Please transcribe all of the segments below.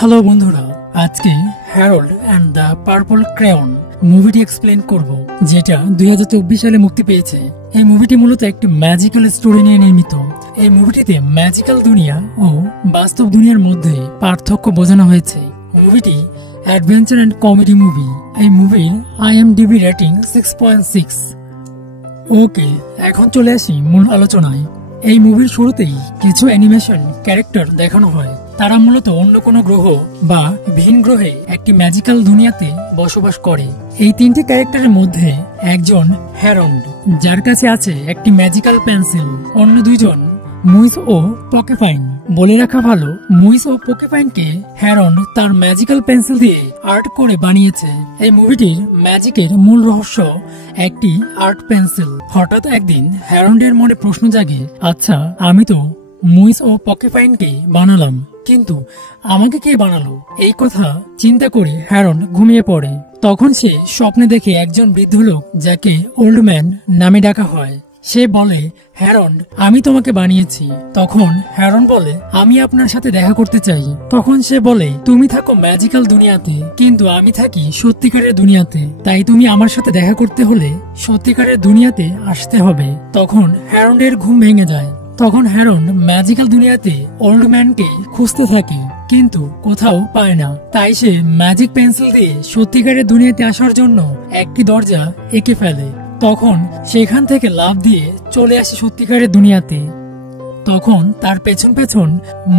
Hello বন্ধুরা, আজকে Harold and the purple crayon মুভিটি এক্সপ্লেন করব, যেটা 2024 সালে মুক্তি পেয়েছে। এই মুভিটি মূলত একটি ম্যাজিক্যাল স্টোরি নিয়ে নির্মিত। এই মুভিটিতে ম্যাজিক্যাল দুনিয়া ও বাস্তব দুনিয়ার মধ্যে পার্থক্য বোঝানো হয়েছে। মুভিটি অ্যাডভেঞ্চার অ্যান্ড কমেডি মুভি। এই মুভির IMDb রেটিং 6.6। ওকে, এখন চলে আসি মূল আলোচনায়। এই মুভির শুরুতেই কিছু অ্যানিমেশন ক্যারেক্টার দেখানো হয়। তারা মূলত অন্য কোনো গ্রহ বা ভিন গ্রহে একটি ম্যাজিক্যাল দুনিয়াতে বসবাস করে। এই তিনটি ক্যারেক্টারের মধ্যে একজন হ্যারল্ড, যার কাছে আছে একটি ম্যাজিক্যাল পেন্সিল। অন্য দুইজন মুইস ও পকেফাইন। বলে রাখা ভালো, মুইস ও পকেফাইনকে হ্যারল্ড তার ম্যাজিক্যাল পেন্সিল দিয়ে আর্ট করে বানিয়েছে। এই মুভিটির ম্যাজিকের মূল রহস্য একটি আর্ট পেন্সিল। হঠাৎ একদিন হ্যারল্ডের মনে প্রশ্ন জাগে, আচ্ছা, আমি তো মুইস ও পকেফাইনকে বানালাম, কিন্তু আমাকে কে বানালো? এই কথা চিন্তা করে হ্যারল্ড ঘুমিয়ে পড়ে। তখন সে স্বপ্নে দেখে একজন বৃদ্ধ লোক, যাকে ওল্ড ম্যান নামে ডাকা হয়। সে বলে, হ্যারল্ড, আমি তোমাকে বানিয়েছি। তখন হ্যারল্ড বলে, আমি আপনার সাথে দেখা করতে চাই। তখন সে বলে, তুমি থাকো ম্যাজিক্যাল দুনিয়াতে, কিন্তু আমি থাকি সত্যিকারের দুনিয়াতে। তাই তুমি আমার সাথে দেখা করতে হলে সত্যিকারের দুনিয়াতে আসতে হবে। তখন হ্যারল্ডের ঘুম ভেঙে যায়। তখন হ্যারল্ড ম্যাজিক্যাল দুনিয়াতে ওল্ড ম্যানকে খুঁজতে থাকে, কিন্তু কোথাও পায় না। তাই সে ম্যাজিক পেন্সিল দিয়ে সত্যিকারের দুনিয়াতে আসার জন্য একটি দরজা এঁকে ফেলে। তখন সেখান থেকে লাফ দিয়ে চলে আসে সত্যিকারের দুনিয়াতে। তখন তার পেছন পেছন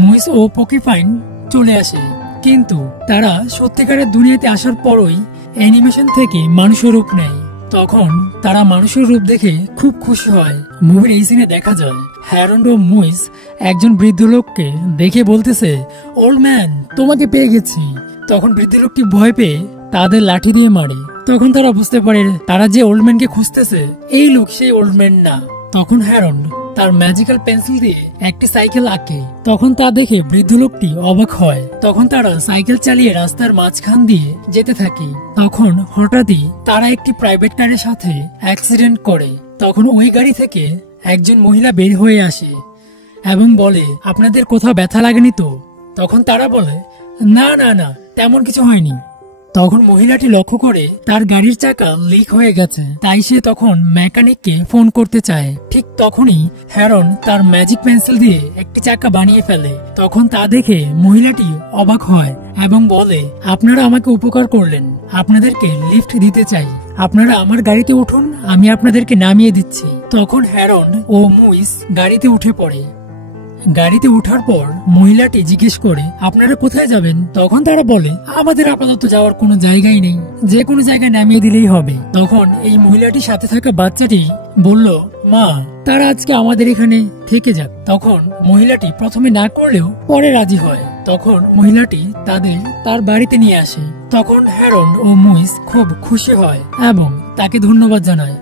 মুইস ও পকেফাইন চলে আসে, কিন্তু তারা সত্যিকারের দুনিয়াতে আসার পরই অ্যানিমেশন থেকে মানুষের রূপ নেয়। তখন তারা মানুষের রূপ দেখে খুব খুশি হয়। মুভির এই সিনে দেখা যায় হ্যারল্ড ও মুইস একজন বৃদ্ধ লোককে দেখে বলতেছে, ওল্ড ম্যান, তোমাকে পেয়ে গেছি। তখন বৃদ্ধ লোকটি ভয় পেয়ে তাদের লাঠি দিয়ে মারে। তখন তারা বুঝতে পারে তারা যে ওল্ড ম্যানকে খুঁজতেছে, এই লোক সেই ওল্ড ম্যান না। তখন হ্যারল্ড তার ম্যাজিক্যাল পেন্সিল দিয়ে একটি সাইকেল আঁকে। তখন তা দেখে বৃদ্ধ লোকটি অবাক হয়। তখন তারা সাইকেল চালিয়ে রাস্তার মাঝখান দিয়ে যেতে থাকে। তখন হঠাৎই তারা একটি প্রাইভেট কারের সাথে অ্যাক্সিডেন্ট করে। তখন ওই গাড়ি থেকে একজন মহিলা বের হয়ে আসে এবং বলে, আপনাদের কোথাও ব্যথা লাগেনি তো? তখন তারা বলে, না না না, তেমন কিছু হয়নি। তখন মহিলাটি লক্ষ্য করে তার গাড়ির চাকা লিক হয়ে গেছে। তাই সে তখন মেকানিককে ফোন করতে চায়। ঠিক তখনই হ্যারল্ড তার ম্যাজিক পেন্সিল দিয়ে একটি চাকা বানিয়ে ফেলে। তখন তা দেখে মহিলাটি অবাক হয় এবং বলে, আপনারা আমাকে উপকার করলেন, আপনাদেরকে লিফট দিতে চাই। আপনারা আমার গাড়িতে উঠুন, আমি আপনাদেরকে নামিয়ে দিচ্ছি। তখন হ্যারল্ড ও মুইস গাড়িতে উঠে পড়ে। গাড়িতে ওঠার পর মহিলাটি জিজ্ঞেস করে, আপনারা কোথায় যাবেন? তখন তারা বলে, আমাদের আপাতত যাওয়ার কোনো জায়গাই নেই, যে কোনো জায়গায় নামিয়ে দিলেই হবে। তখন এই মহিলাটির সাথে থাকা বাচ্চাটি বলল, মা, তারা আজকে আমাদের এখানে থেকে যাক। তখন মহিলাটি প্রথমে না করলেও পরে রাজি হয়। তখন মহিলাটি তাদের তার বাড়িতে নিয়ে আসে। তখন হ্যারল্ড ও মুইস খুব খুশি হয় এবং তাকে ধন্যবাদ জানায়।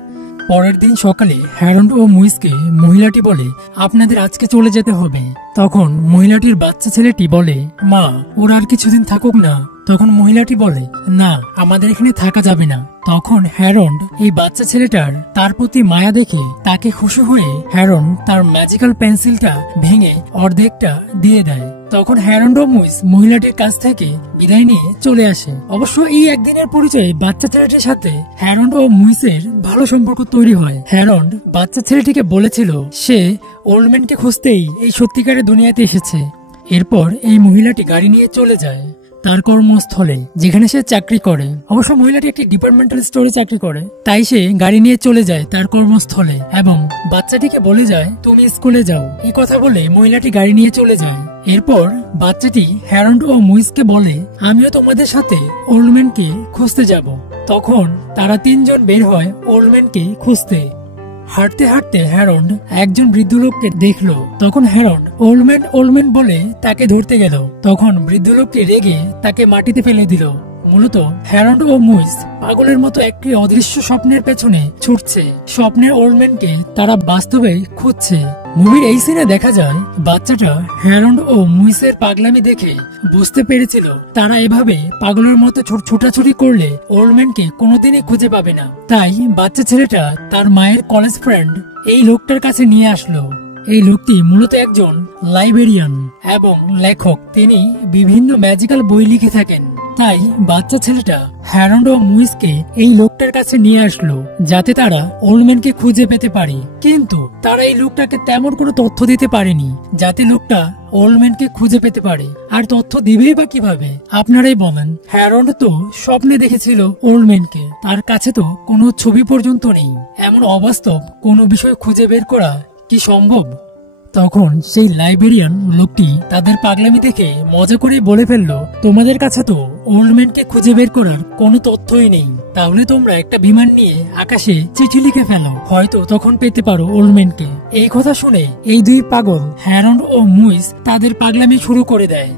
পরের দিন সকালে হ্যারল্ড ও মুইসকে মহিলাটি বলে, আপনাদের আজকে চলে যেতে হবে। তখন মহিলাটির বাচ্চা ছেলেটি বলে, মা, ওরা আর কিছুদিন থাকুক না। তখন মহিলাটি বলে, না, আমাদের এখানে থাকা যাবে না। তখন হ্যারল্ড এই বাচ্চা ছেলেটার তার প্রতি মায়া দেখে তাকে খুশি হয়ে হ্যারল্ড তার ম্যাজিক্যাল পেন্সিলটা ভেঙে অর্ধেকটা দিয়ে দেয়। তখন হ্যারল্ড ও মুইস মহিলাটির কাছ থেকে বিদায় নিয়ে চলে আসে। অবশ্য এই একদিনের পরিচয়ে বাচ্চা ছেলেটির সাথে হ্যারল্ড ও মুইসের ভালো সম্পর্ক তৈরি হয়। হ্যারল্ড বাচ্চা ছেলেটিকে বলেছিল সে ওল্ড ম্যানকে খুঁজতেই এই সত্যিকারের দুনিয়াতে এসেছে। এরপর এই মহিলাটি গাড়ি নিয়ে চলে যায় তার কর্মস্থলে, যেখানে সে চাকরি করে। অবশ্য মহিলাটি একটি ডিপার্টমেন্টাল স্টোরে চাকরি করে, তাই সে গাড়ি নিয়ে চলে যায় তার কর্মস্থলে এবং বাচ্চাটিকে বলে যায়, তুমি স্কুলে যাও। এই কথা বলে মহিলাটি গাড়ি নিয়ে চলে যায়। এরপর বাচ্চাটি হ্যারল্ড ও মুইসকে বলে, আমিও তোমাদের সাথে ওল্ড ম্যানকে খুঁজতে যাব। তখন তারা তিনজন বের হয় ওল্ড ম্যানকে খুঁজতে। হাঁটতে হাঁটতে হ্যারল্ড একজন বৃদ্ধ লোককে দেখলো। তখন হ্যারল্ড ওল্ড ম্যান বলে তাকে ধরতে গেল। তখন বৃদ্ধ লোকটি রেগে তাকে মাটিতে ফেলে দিল। মূলত হ্যারল্ড ও মুইস পাগলের মতো একটি অদৃশ্য স্বপ্নের পেছনে ছুটছে। স্বপ্নের ওল্ড ম্যানকে তারা বাস্তবে খুঁজছে। মুভির এই সিনে দেখা যায় বাচ্চাটা হ্যারল্ড ও মুইসের পাগলামি দেখে বুঝতে পেরেছিল তারা এভাবে পাগলের মতো ছোটাছুটি করলে ওল্ড ম্যানকে কোনোদিনই খুঁজে পাবে না। তাই বাচ্চা ছেলেটা তার মায়ের কলেজ ফ্রেন্ড এই লোকটার কাছে নিয়ে আসলো এই লোকটি মূলত একজন লাইব্রেরিয়ান এবং লেখক। তিনি বিভিন্ন ম্যাজিক্যাল বই লিখে থাকেন। তাই বাচ্চা ছেলেটা হ্যারল্ড ও মুইসকে এই লোকটার কাছে নিয়ে আসলো যাতে তারা ওল্ডম্যানকে খুঁজে পেতে পারে। কিন্তু তারা এই লোকটাকে তেমন কোনো তথ্য দিতে পারেনি যাতে লোকটা ওল্ডম্যানকে খুঁজে পেতে পারে। আর তথ্য দিবেই বা কিভাবে আপনারাই বলেন। হ্যারল্ড তো স্বপ্নে দেখেছিল ওল্ডম্যানকে, তার কাছে তো কোনো ছবি পর্যন্ত নেই। এমন অবাস্তব কোনো বিষয় খুঁজে বের করা কি সম্ভব? তখন সেই লাইব্রেরিয়ান লোকটি তাদের পাগলামি দেখে মজা করে বলে ফেললো, তোমাদের কাছে তো ওল্ডম্যানকে খুঁজে বের করার কোনো তথ্যই নেই, তাহলে তোমরা একটা বিমান নিয়ে আকাশে চিঠি লিখে ফেলো, হয়তো তখন পেতে পারো ওল্ডম্যানকে। এই কথা শুনে এই দুই পাগল হ্যারল্ড ও মুইস তাদের পাগলামি শুরু করে দেয়।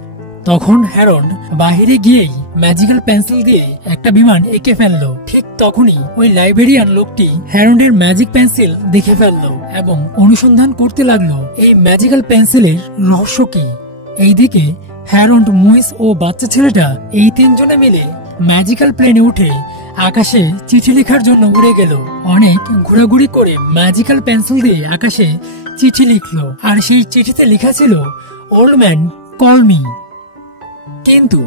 তখন হ্যারল্ড বাহিরে গিয়েই ম্যাজিক্যাল পেন্সিল দিয়ে একটা বিমান এঁকে ফেললো। ঠিক তখনই ওই লাইব্রেরিয়ান লোকটি হ্যারল্ডের ম্যাজিক পেন্সিল দেখে ফেললো এবং অনুসন্ধান করতে লাগলো এই ম্যাজিক্যাল পেন্সিলের রহস্য কি। এইদিকে হ্যারল্ড, মুইস ও বাচ্চা ছেলেটা এই তিনজনে মিলে ম্যাজিক্যাল প্লেনে উঠে আকাশে চিঠি লেখার জন্য উড়ে গেল। অনেক ঘোরাঘুরি করে ম্যাজিক্যাল পেন্সিল দিয়ে আকাশে চিঠি লিখলো, আর সেই চিঠিতে লেখা ছিল ওল্ডম্যান কল মি। কিন্তু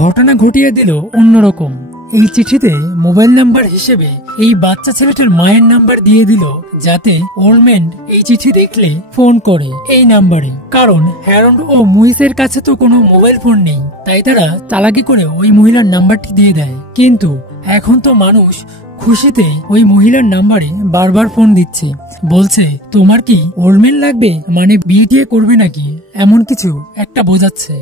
ঘটনা ঘটিয়ে দিল অন্যরকম। এই চিঠিতে মোবাইল নাম্বার হিসেবে এই বাচ্চা ছেলেটার মায়ের নাম্বার দিয়ে দিল যাতে ওল্ডম্যান এই চিঠি দেখলে ফোন করে এই নাম্বারে। কারণ হ্যারল্ড ও মুইসের কাছে তো কোনো মোবাইল ফোন নেই, তাই তারা চালাকি করে ওই মহিলার নাম্বারটি দিয়ে দেয়। কিন্তু এখন তো মানুষ খুশিতে ওই মহিলার নাম্বারে বারবার ফোন দিচ্ছে, বলছে তোমার কি ওল্ডম্যান লাগবে, মানে বিয়ে টিয়ে করবে নাকি, এমন কিছু একটা বোঝাচ্ছে।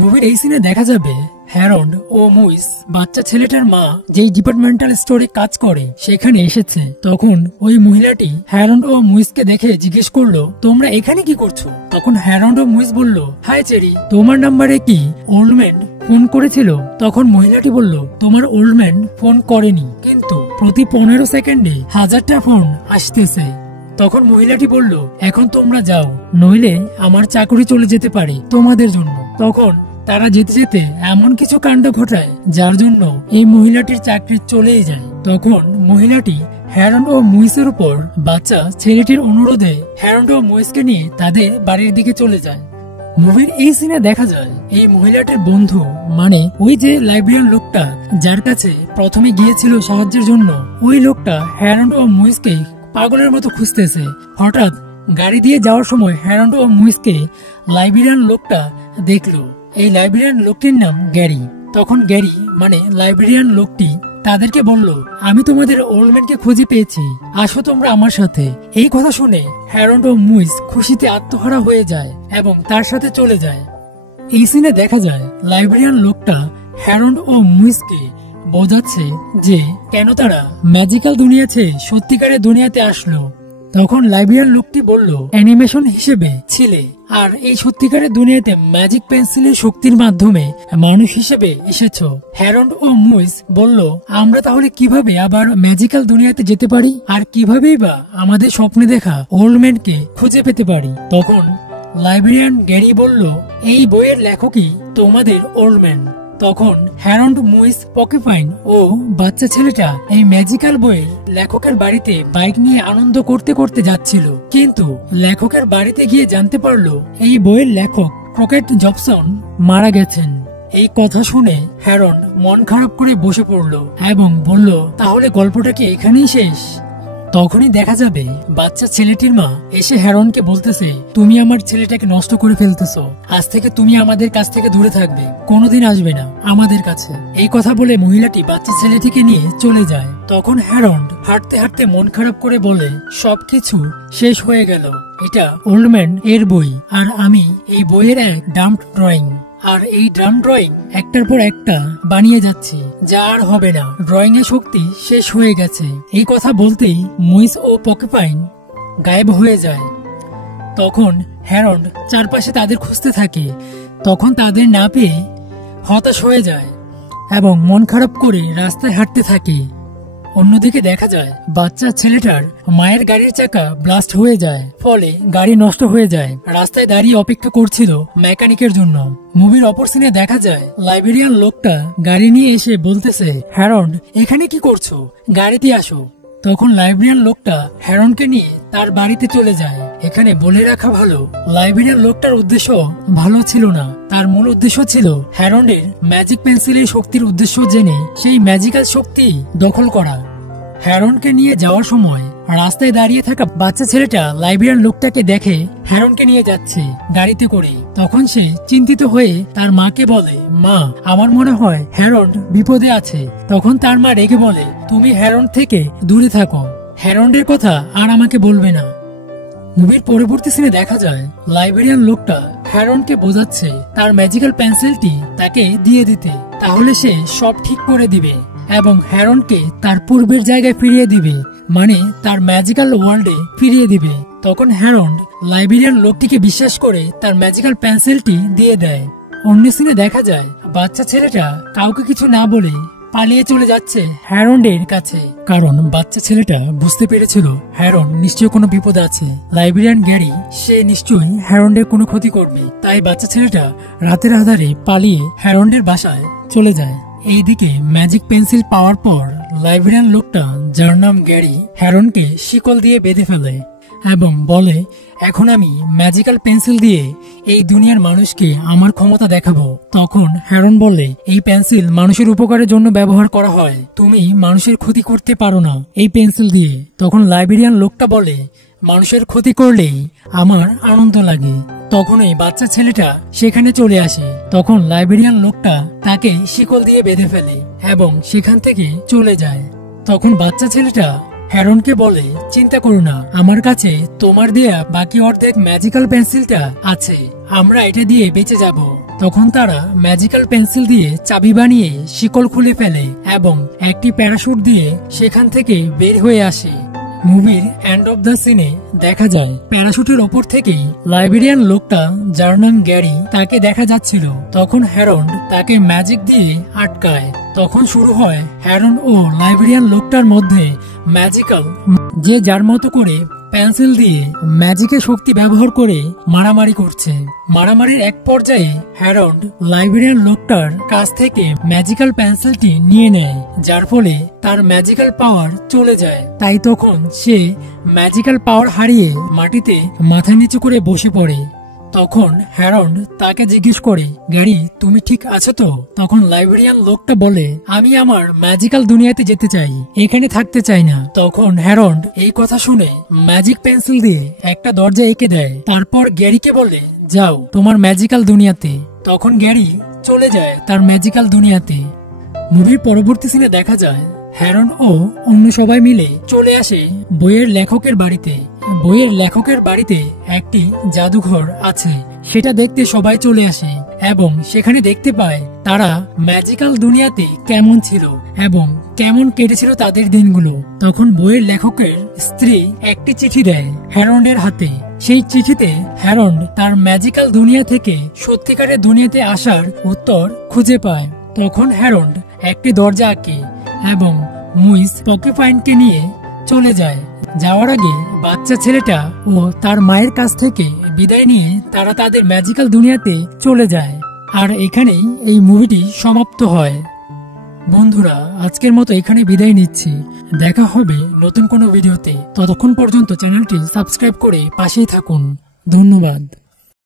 মুভির এই সিনে দেখা যাবে হ্যারল্ড ও মুইস বাচ্চা ছেলেটার মা যেই ডিপার্টমেন্টাল স্টোরে কাজ করে সেখানে এসেছে। তখন ওই মহিলাটি হ্যারল্ড ও মুইসকে দেখে জিজ্ঞেস করলো, তোমরা এখানে কি করছো? তখন হ্যারল্ড ও মুইস বলল, হাই চেরি, তোমার নাম্বারে কি ওল্ডম্যান ফোন করেছিল? তখন মহিলাটি বলল, তোমার ওল্ডম্যান ফোন করেনি, কিন্তু প্রতি 15 সেকেন্ডে 1000টা ফোন আসতেছে। তখন মহিলাটি বলল, এখন তোমরা যাও, নইলে আমার চাকরি চলে যেতে পারে তোমাদের জন্য। তখন তারা যেতে যেতে এমন কিছু কাণ্ড ঘটায় যার জন্য এই মহিলাটির চাকরি চলেই যায়। তখন মহিলাটি হ্যারল্ড ও মুইসের উপর বাচ্চা ছেলেটির অনুরোধে হ্যারল্ড ও মুইসকে নিয়ে তাদের বাড়ির দিকে চলে যায়। মুভির এই সিনে দেখা যায় এই মহিলাটির বন্ধু, মানে ওই যে লাইব্রেরিয়ান লোকটা যার কাছে প্রথমে গিয়েছিল সাহায্যের জন্য, ওই লোকটা হ্যারল্ড ও মুইসকে পাগলের মতো খুঁজতেছে। হঠাৎ গাড়ি দিয়ে যাওয়ার সময় হ্যারল্ড ও মুইসকে লাইব্রেরিয়ান লোকটা দেখলো। এই লাইব্রেরিয়ান লোকটির নাম গ্যারি। তখন গ্যারি মানে লাইব্রেরিয়ান লোকটি তাদেরকে বলল, আমি তোমাদের ওল্ডম্যানকে খুঁজে পেয়েছি, আসো তোমরা আমার সাথে। এই কথা শুনে হ্যারল্ড ও মুইস খুশিতে আত্মহারা হয়ে যায় এবং তার সাথে চলে যায়। এই সিনে দেখা যায় লাইব্রেরিয়ান লোকটা হ্যারল্ড ও মুইসকে বোঝাচ্ছে যে কেন তারা ম্যাজিক্যাল দুনিয়া ছেড়ে সত্যিকারের দুনিয়াতে আসলো। তখন লাইব্রেরিয়ান লোকটি বলল, অ্যানিমেশন হিসেবে ছিলে, আর এই সত্যিকারের দুনিয়াতে ম্যাজিক পেন্সিলের শক্তির মাধ্যমে মানুষ হিসেবে এসেছো। হ্যারল্ড ও মুইস বলল, আমরা তাহলে কিভাবে আবার ম্যাজিক্যাল দুনিয়াতে যেতে পারি, আর কিভাবেই বা আমাদের স্বপ্নে দেখা ওল্ডম্যানকে খুঁজে পেতে পারি? তখন লাইব্রেরিয়ান গ্যারি বলল, এই বইয়ের লেখকই তোমাদের ওল্ডম্যান। তখন হ্যারল্ড, মুইস, পকিপাইন ও বাচ্চা ছেলেটা এই ম্যাজিক্যাল বইয়ের লেখকের বাড়িতে বাইক নিয়ে আনন্দ করতে করতে যাচ্ছিল। কিন্তু লেখকের বাড়িতে গিয়ে জানতে পারলো এই বইয়ের লেখক ক্রোকেট জবসন মারা গেছেন। এই কথা শুনে হ্যারল্ড মন খারাপ করে বসে পড়লো এবং বলল, তাহলে গল্পটা কি এখানেই শেষ? তখনই দেখা যাবে বাচ্চা ছেলেটির মা এসে হ্যারল্ডকে বলতেছে, তুমি আমার ছেলেটাকে নষ্ট করে ফেলতেছো, আজ থেকে তুমি আমাদের কাছ থেকে দূরে থাকবে, কোনোদিন আসবে না আমাদের কাছে। এই কথা বলে মহিলাটি বাচ্চা ছেলেটিকে নিয়ে চলে যায়। তখন হ্যারল্ড হাঁটতে হাঁটতে মন খারাপ করে বলে, সবকিছু শেষ হয়ে গেল, এটা ওল্ডম্যান এর বই, আর আমি এই বইয়ের এক ডাম্প ড্রয়িং, আর এই ড্রাম ড্রয়িং একটার পর একটা বানিয়ে যাচ্ছে, যা আর হবে না, ড্রয়িং এর শক্তি শেষ হয়ে গেছে। এই কথা বলতেই মুইস ও পকিপাইন গায়েব হয়ে যায়। তখন হ্যারল্ড চারপাশে তাদের খুঁজতে থাকে। তখন তাদের না পেয়ে হতাশ হয়ে যায় এবং মন খারাপ করে রাস্তায় হাঁটতে থাকে। অন্যদিকে দেখা যায় বাচ্চা ছেলেটার মায়ের গাড়ির চাকা ব্লাস্ট হয়ে যায়, ফলে গাড়ি নষ্ট হয়ে যায়। রাস্তায় দাঁড়িয়ে অপেক্ষা করছিল মেকানিকের জন্য। মুভির অপর সিনে দেখা যায় লাইব্রেরিয়ান লোকটা গাড়ি নিয়ে এসে বলতেছে, হ্যারল্ড, এখানে কি করছো? গাড়িতে আসো। তখন লাইব্রেরিয়ান লোকটা হ্যারনকে নিয়ে তার বাড়িতে চলে যায়। এখানে বলে রাখা ভালো, লাইব্রেরিয়ান লোকটার উদ্দেশ্য ভালো ছিল না। তার মূল উদ্দেশ্য ছিল হ্যারনের ম্যাজিক পেন্সিলের শক্তির উদ্দেশ্য জেনে সেই ম্যাজিক্যাল শক্তি দখল করা। হ্যারনকে নিয়ে যাওয়ার সময় রাস্তায় দাঁড়িয়ে থাকা বাচ্চা ছেলেটা লাইব্রেরিয়ান লোকটাকে দেখে হ্যারনকে নিয়ে যাচ্ছে গাড়িতে করে। তখন সে চিন্তিত হয়ে তার মাকে বলে, মা, আমার মনে হয় হ্যারন বিপদে আছে। তখন তার মা রেগে বলে, তুমি হ্যারন থেকে দূরে থাকো, হ্যারনের কথা আর আমাকে বলবে না। মুভির পরবর্তী সিনে দেখা যায় লাইব্রেরিয়ান লোকটা হ্যারনকে বোঝাচ্ছে তার ম্যাজিক্যাল পেন্সিলটি তাকে দিয়ে দিতে, তাহলে সে সব ঠিক করে দিবে এবং হ্যারনকে তার পূর্বের জায়গায় ফিরিয়ে দিবে, মানে তার ম্যাজিক্যাল ওয়ার্ল্ডে ফিরিয়ে দিবে। তখন হ্যারন লাইব্রেরিয়ান লোকটিকে বিশ্বাস করে তার ম্যাজিক্যাল পেন্সিলটি দিয়ে দেয়। অন্য সিনে দেখা যায় বাচ্চা ছেলেটা কাউকে কিছু না বলে পালিয়ে চলে যাচ্ছে হ্যারনের কাছে, কারণ বাচ্চা ছেলেটা বুঝতে পেরেছিল হ্যারন নিশ্চয়ই কোনো বিপদ আছে। লাইব্রেরিয়ান গ্যারি সে নিশ্চয়ই হ্যারনের কোনো ক্ষতি করবে, তাই বাচ্চা ছেলেটা রাতের আধারে পালিয়ে হ্যারনের বাসায় চলে যায়। এইদিকে ম্যাজিক পেন্সিল পাওয়ার পর লাইব্রেরিয়ান লোকটা, যার নাম গ্যারি, হ্যারনকে শিকল দিয়ে বেঁধে ফেলে এবং বলে, এখন আমি ম্যাজিক্যাল পেন্সিল দিয়ে এই দুনিয়ার মানুষকে আমার ক্ষমতা দেখাবো। তখন হ্যারন বলে, এই পেন্সিল মানুষের উপকারের জন্য ব্যবহার করা হয়, তুমি মানুষের ক্ষতি করতে পারো না এই পেন্সিল দিয়ে। তখন লাইব্রেরিয়ান লোকটা বলে, মানুষের ক্ষতি করলেই আমার আনন্দ লাগে। তখন এই বাচ্চা ছেলেটা সেখানে চলে আসে। তখন লাইব্রেরিয়ান লোকটা তাকে শিকল দিয়ে বেঁধে ফেলে এবং সেখান থেকে চলে যায়। তখন বাচ্চা ছেলেটা হ্যারনকে বলে, চিন্তা করো না, আমার কাছে তোমার দেয়া বাকি অর্ধেক ম্যাজিক্যাল পেন্সিলটা আছে, আমরা এটা দিয়ে বেঁচে যাব। তখন তারা ম্যাজিক্যাল পেন্সিল দিয়ে চাবি বানিয়ে শিকল খুলে ফেলে এবং একটি প্যারাশুট দিয়ে সেখান থেকে বের হয়ে আসে। মুভির এন্ড অফ দ্য সিনে দেখা যায় প্যারাশুটের ওপর থেকেই লাইব্রেরিয়ান লোকটা, যার নাম গ্যারি, তাকে দেখা যাচ্ছিল। তখন হ্যারন তাকে ম্যাজিক দিয়ে আটকায়। তখন শুরু হয় হ্যারন ও লাইব্রেরিয়ান লোকটার মধ্যে ম্যাজিক্যাল, যে যার মতো করে পেন্সিল দিয়ে ম্যাজিকের শক্তি ব্যবহার করে মারামারি করছে। মারামারির এক পর্যায়ে হ্যারন লাইব্রেরিয়ান লোকটার কাছ থেকে ম্যাজিক্যাল পেন্সিলটি নিয়ে নেয়, যার ফলে তার ম্যাজিক্যাল পাওয়ার চলে যায়। তাই তখন সে ম্যাজিক্যাল পাওয়ার হারিয়ে মাটিতে মাথা নিচু করে বসে পড়ে। তখন হ্যারন তাকে জিজ্ঞেস করে, গ্যারি, তুমি ঠিক আছো তো? তখন লাইব্রেরিয়ান লোকটা বলে, আমি আমার ম্যাজিক্যাল দুনিয়াতে যেতে চাই, এখানে থাকতে চাই না। তখন হ্যারন এই কথা শুনে ম্যাজিক পেন্সিল দিয়ে একটা দরজা এঁকে দেয়। তারপর গ্যারিকে বলে, যাও তোমার ম্যাজিক্যাল দুনিয়াতে। তখন গ্যারি চলে যায় তার ম্যাজিক্যাল দুনিয়াতে। মুভির পরবর্তী সিনে দেখা যায় হ্যারন ও অন্য সবাই মিলে চলে আসে বইয়ের লেখকের বাড়িতে। বইয়ের লেখকের বাড়িতে একটি জাদুঘর আছে, সেটা দেখতে সবাই চলে আসে এবং সেখানে দেখতে পায় তারা ম্যাজিক্যাল দুনিয়াতে কেমন ছিল এবং কেমন কেটেছিল তাদের দিনগুলো। তখন বইয়ের লেখকের স্ত্রী একটি চিঠি দেয় হ্যারনের হাতে। সেই চিঠিতে হ্যারন তার ম্যাজিক্যাল দুনিয়া থেকে সত্যিকারের দুনিয়াতে আসার উত্তর খুঁজে পায়। তখন হ্যারন একটি দরজা আঁকে এবং মুইস পকিফাইনকে নিয়ে চলে যায়। যাওয়ার আগে বাচ্চা ছেলেটা ও তার মায়ের কাছ থেকে বিদায় নিয়ে তারা তাদের ম্যাজিক্যাল দুনিয়াতে চলে যায়। আর এখানেই এই মুভিটি সমাপ্ত হয়। বন্ধুরা, আজকের মতো এখানে বিদায় নিচ্ছি। দেখা হবে নতুন কোনো ভিডিওতে। ততক্ষণ পর্যন্ত চ্যানেলটি সাবস্ক্রাইব করে পাশেই থাকুন। ধন্যবাদ।